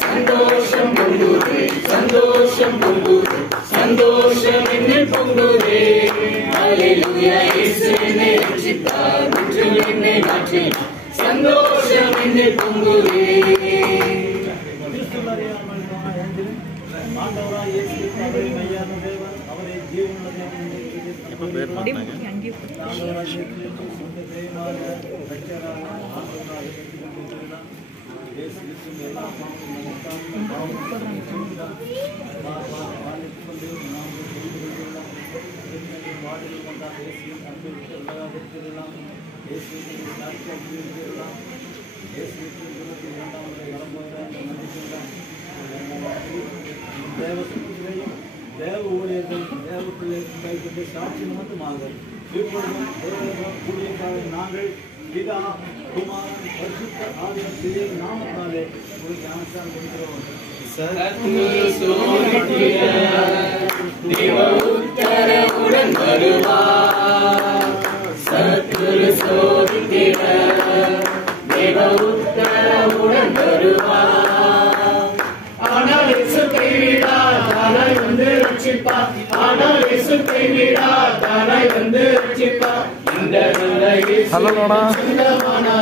சந்தோஷம் பொங்குதே சந்தோஷம் பொங்குதே சந்தோஷம் என்னில் பொங்குதே அல்லேலூயா இயேசு என்னை ரட்சித்தார் முற்றிலும் என்னை மாற்றினார் சந்தோஷம் என்னில் பொங்குதே தேவ ஊழியர்கள் தேவ பிள்ளைகள் கைப்பற்றி சாட்சி நிமித்தமாக ஊழியக்காரர் நாங்கள் பிதா குமாரன் பரிசுத்த ஆவியின் நாமத்தாலே ஒரு ஞானஸ்தானம் கொடுக்கிறோம். தேவ உத்தரவுடன் வருவார் சத்துரு சோதித்திட தேவ உத்தரவுடன் வருவார் ஆனால் இயேசு கைவிடார் தானாய் வந்து ரட்சிப்பார் ஆனால் இயேசு கைவிடார் தானாய் வந்து ரட்சிப்பார் இந்த நல்ல இயேசு